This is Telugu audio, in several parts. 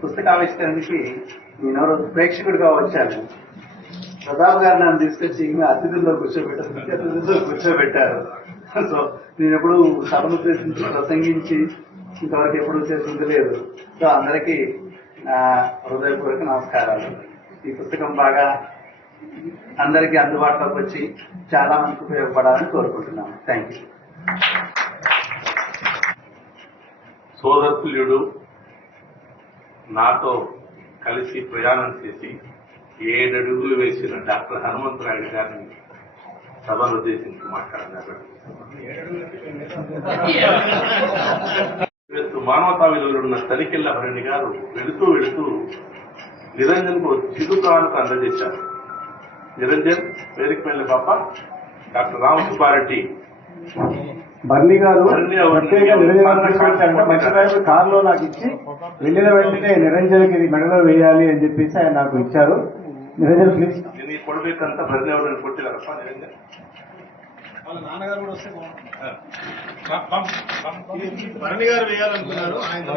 పుస్తకావిష్కరణకి నేను రోజు ప్రేక్షకుడిగా వచ్చాను. ప్రతాప్ గారు నన్ను తీసుకొచ్చి అతిథుల్లో కూర్చోబెట్టారు. సో నేను ఎప్పుడు సభను ఉద్దేశించి ప్రసంగించి ఇంతవరకు ఎప్పుడు చేసింది లేదు. సో అందరికీ హృదయపూర్వక నమస్కారాలు. ఈ పుస్తకం బాగా అందరికీ అందుబాటులోకి వచ్చి చాలా మందికి ఉపయోగపడాలని కోరుకుంటున్నాను. Thank you. సోదరుడు నాతో కలిసి ప్రయాణం చేసి 7 అడుగులు వేసిన డాక్టర్ హనుమంతరాయుడు గారిని సభను ఉద్దేశించి మాట్లాడారు. మానవతా విలువలున్న తనికెళ్ల భరణి గారు వెళుతూ నిరంజన్కు చిరుకానుకు అందజేశారు. నిరంజన్ వేదిక పైన పాప డాక్టర్ రామసుబ్బారెడ్డి బర్నీ గారు ప్రత్యేక నిరంజన్ కారులో నాకు ఇచ్చి వెళ్ళిన వెంటనే నిరంజన్కి ఇది మెడలో వేయాలి అని చెప్పేసి ఆయన నాకు ఇచ్చారు. నిరంజన్ ప్లీజ్. నేను ఈ కొడుకంతా బర్నీ ఎవరిని కొట్టినారప్ప నిరంజన్. వాళ్ళ నాన్నగారు కూడా వస్తే బర్నీ గారు వేయాలనుకున్నారు. ఆయన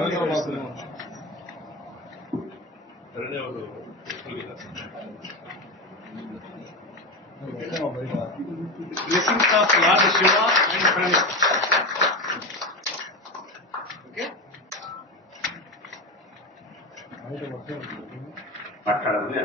blessings of Lord Shiva and Pranit. Okay? మాట్లాడాలని